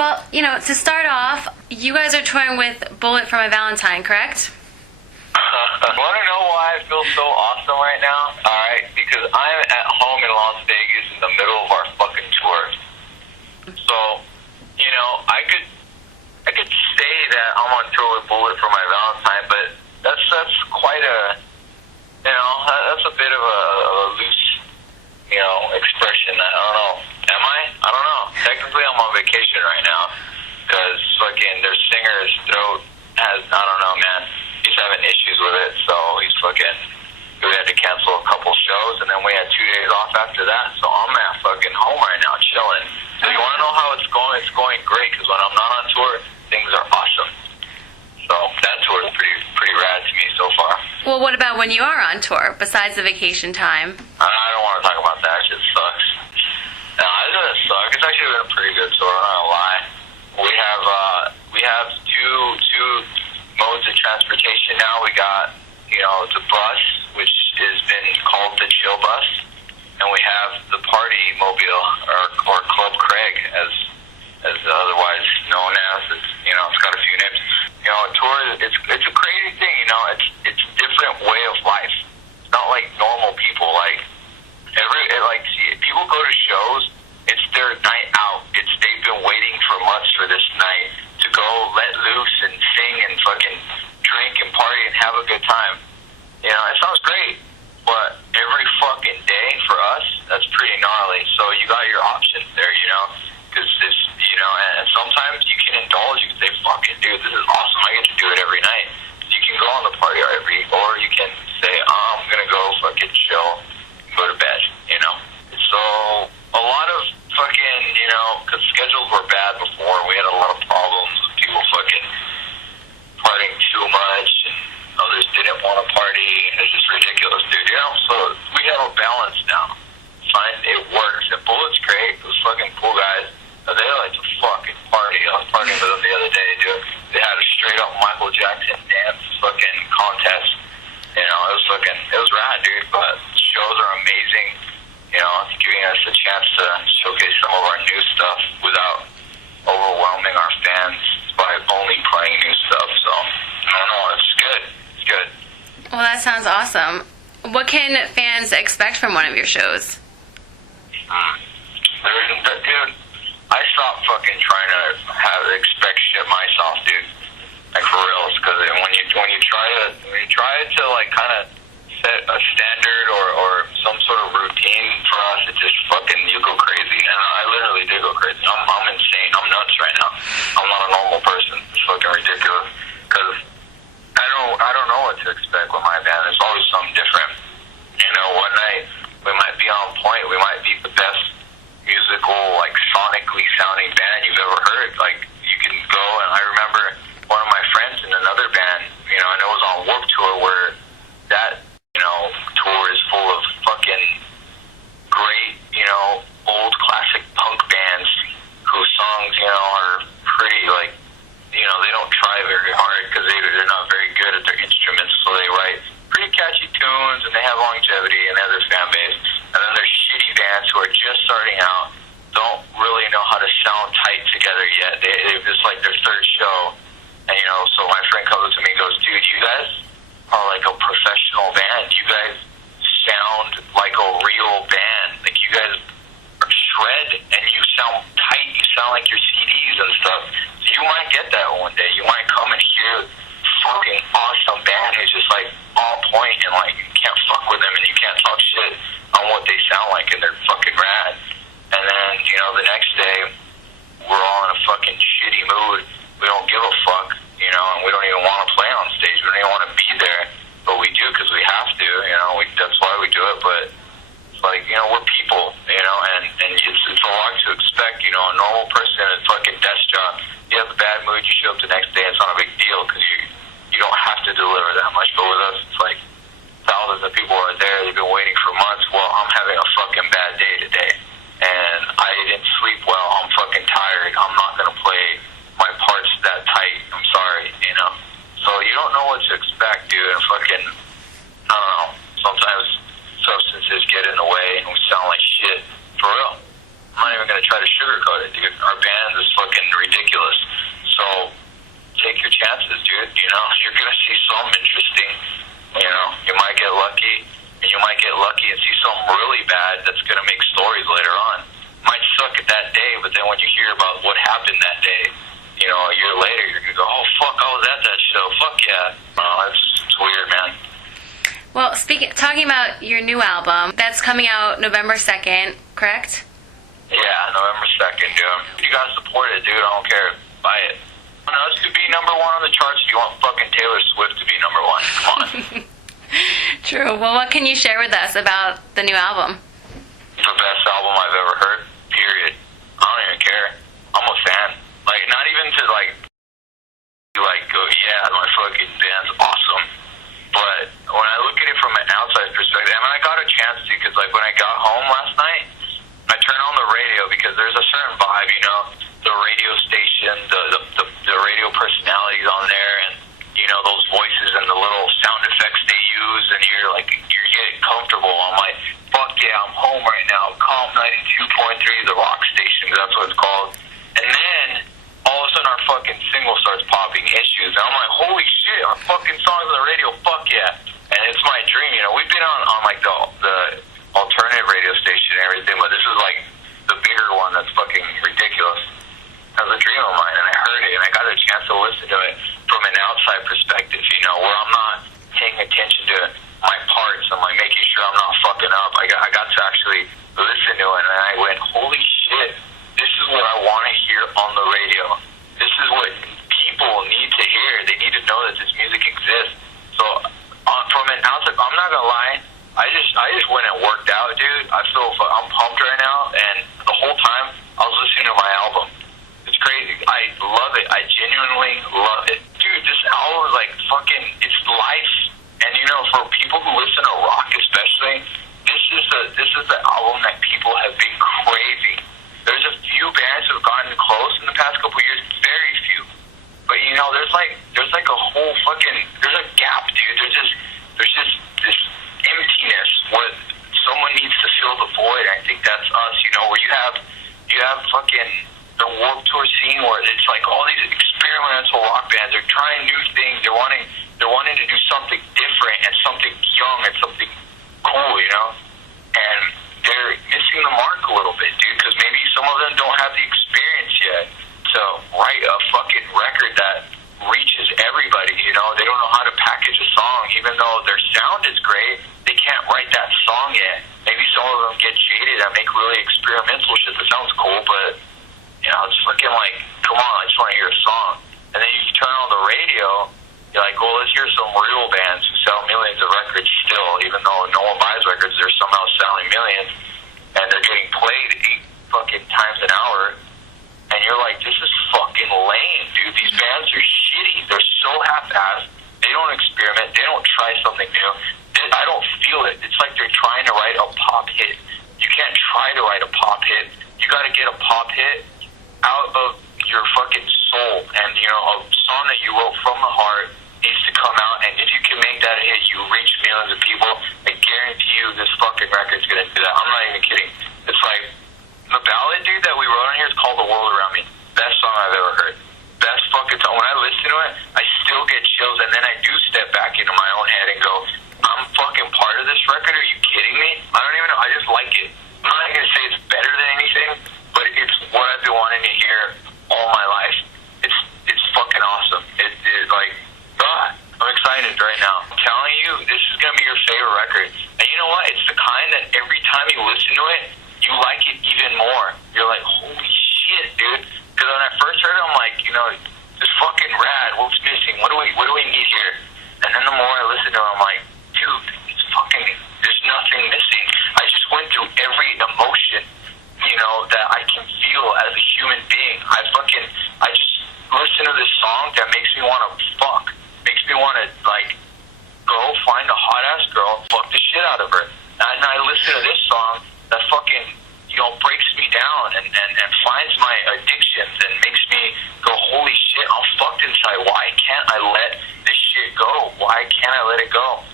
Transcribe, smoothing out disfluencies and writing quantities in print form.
Well, to start off, you guys are touring with Bullet for My Valentine, correct? Want to know why I feel so awesome right now? Alright, because I'm at home in Las Vegas in the middle of our fucking tour. So, I could say that I'm on tour with Bullet for My Valentine, but that's quite a, that's a bit of a loose, expression. I don't know. Am I? I don't know. Technically, I'm on vacation right now because fucking their singer's throat has, I don't know, man. He's having issues with it, so we had to cancel a couple shows, and then we had 2 days off after that. So I'm at fucking home right now, chilling. So you want to know how it's going? It's going great because when I'm not on tour, things are awesome. So that tour is pretty rad to me so far. Well, what about when you are on tour, besides the vacation time? I don't want to talk about that. It just sucks. No, it doesn't suck. It's actually been a pretty good tour. I'm not gonna lie. We have two modes of transportation now. We got the bus, which has been called the Chill Bus, and we have the Party Mobile or Club Craig as otherwise known as. It's got a few names. A tour it's a crazy thing. It's a different way of life. It's not like normal people. People go to shows. It's their night out. They've been waiting for months for this night to go let loose and sing and fucking drink and party and have a good time. It sounds great, but every fucking day for us, that's pretty gnarly. So you got your options there, because this, and sometimes you can indulge. You can say, fucking dude, this is awesome. I get to do it every night. You can go on the party or you can say, I'm gonna go fucking chill, go to bed. So a lot of fucking, because schedules were bad before. We had a lot of problems with people fucking partying too much, and others didn't want to party, and it's just ridiculous, dude. So we have a balance now. Fine, it works. And Bullet's great. Those fucking cool guys. They like to fucking party. I was partying with them the other day, dude. They had a straight up Michael Jackson dance fucking contest. It was rad, dude. But shows are amazing. It's giving us a chance to showcase some of our new stuff without overwhelming our fans by only playing new stuff. So, I don't know. It's good. It's good. Well, that sounds awesome. What can fans expect from one of your shows? Dude, I stopped fucking trying to expect shit myself, dude. Like for reals, because when you try to like kind of set a standard or some sort of routine for us, it just fucking you go crazy, and I literally did go crazy. I'm insane. I'm nuts right now. I'm not a normal person. It's fucking ridiculous because I don't know what to expect with my band. There's always something different. One night we might be on point. We might be the best musical, like sonically sounding band you've ever heard. Like you can go, and I remember one of my friends in another band, and it was on Warped Tour where that, tour is full of fucking great, old classic punk bands whose songs, are pretty like, they don't try very hard because they're not very good at their instruments, so they write pretty catchy tunes and they have longevity and they have their fan base. And then there's shitty bands who are just starting out, don't really know how to sound tight together yet. They've just like their third show. And, so my friend comes up to me and goes, dude, you guys are like a professional band. You guys sound like a real band. Like you guys are shred and you sound tight. You sound like your CDs and stuff. So you might get that one day. You might come and hear fucking awesome band who's just like on point and like you can't fuck with them and you can't talk shit on what they sound like and they're fucking rad. And then, the next day we're all in a fucking shitty mood. We don't give a fuck, and we don't even want to play on stage. We don't even want to be there, but we do because we have to, that's why we do it. But it's like, we're people, and it's a lot to expect, a normal person in a fucking desk job, you have a bad mood, you show up the next day, it's not a big deal because you don't have to deliver that much. But with us, it's like thousands of people are there, they've been waiting for months. Well, I'm having a fucking bad day today, and I didn't sleep well, I'm fucking tired, I'm not going to play my parts that tight, I'm sorry, So you don't know what to expect, dude, and fucking, I don't know, sometimes substances get in the way and we sound like shit, for real. I'm not even going to gonna try to sugarcoat it, dude. Our band is fucking ridiculous. So take your chances, dude. You know, you're gonna see some interesting. You know, you might get lucky, and you might get lucky and see something really bad that's gonna make stories later on. Might suck at that day, but then when you hear about what happened that day, you know, a year later, you're gonna go, oh fuck, I was at that show. Fuck yeah. It's weird, man. Well, talking about your new album, that's coming out November 2nd, correct? Yeah, November 2nd, dude. You gotta support it, dude. I don't care. Buy it. I want us to be number one on the charts. You want fucking Taylor Swift to be number one. Come on. True. Well, what can you share with us about the new album? It's the best album I've ever heard, period. I don't even care. I'm a fan. Like, not even to, like go, yeah, my fucking band's awesome. But when I look at it from an outside perspective, I mean, I got a chance to, because, like, when I got home last night, I turned on the radio because there's a certain vibe, you know, the radio station, the radio personalities on there, and, you know, those voices and the little sound effects they use, and you're getting comfortable. I'm like, fuck yeah, I'm home right now. Calm 92.3, the rock station, that's what it's called. And then all of a sudden our fucking single starts popping, Issues, and I'm like, holy shit, our fucking songs on the radio, fuck yeah. And it's my dream, you know. We've been on like the alternative radio station and everything, but this is like the bigger one that's fucking ridiculous. That was a dream of mine, and I heard it, and I got a chance to listen to it from an outside perspective, you know, where I'm not paying attention to my parts. I'm like making sure I'm not fucking up. I got to actually listen to it, and I went, holy shit, this is what I want to hear on the radio. This is what people need to hear. They need to know that this music exists. So from an outside, I'm not gonna lie, I just went and worked out, dude. I'm pumped right now, and the whole time I was listening to my album. It's crazy. I love it. I genuinely love it, dude. This album is like fucking. It's life, and you know, for people who listen to rock, especially, this is the album that people have been craving. There's a few bands who have gotten close in the past couple of years, very few. But you know, there's like a whole fucking, there's a gap, dude. There's just this emptiness where someone needs to fill the void. I think that's us, you know, where you have fucking the Warped Tour scene where it's like all these experimental rock bands are trying new things. They're wanting to do something different and something young and something cool, you know. And they're missing the mark a little bit, dude, because maybe some of them don't have the experience yet to write a fucking record that reaches everybody, you know. They don't know how to package a song, even though their sound is great. They can't write that song yet. Maybe some of them get jaded and make really experimental shit that sounds cool, but, you know, it's fucking like, come on, I just want to hear a song. And then you turn on the radio, you're like, well, let's hear some real bands who sell millions of records still, even though no one buys records, they're somehow selling millions, and they're getting played 8 fucking times an hour, and you're like, this is fucking lame, dude. These bands are shitty. They're so half-assed. They don't experiment. They don't try something new. I don't feel it. It's like they're trying to write a pop hit. You can't try to write a pop hit. You got to get a pop hit out of your fucking soul, and, you know, a song that you wrote from the heart needs to come out, and if you can make that a hit, you reach millions of people. I guarantee you this fucking record's gonna do that. I'm not even kidding. It's like, the ballad, dude, that we wrote on here is called The World Around Me. Best song I've ever heard. Best fucking song. When I listen to it, I still get chills, and then I do step back into my own head and go, I'm fucking part of this record. Are you kidding me? I don't even know. I just like it. I'm not gonna say it's better than anything, but it's what I've been wanting to hear all my life. It's fucking awesome. It like, I'm excited right now. I'm telling you, this is gonna be your favorite record. And you know what? It's the kind that every time you listen to it, you like it even more. You're like, holy shit, dude. Because when I first heard it, I'm like, you know, it's fucking rad. What's missing? What do we need here? And then the more I listen to it, I'm like, dude, it's fucking, there's nothing missing. I just went through every emotion, you know, that I can feel as a human being. I just listen to this song that makes me want to fuck. Makes me want to, like, go find a hot-ass girl, fuck the shit out of her. And I listen to this song that fucking, you know, breaks me down and finds my addictions and makes me go, holy shit, I'm fucked inside. Why can't I let this shit go? Why can't I let it go?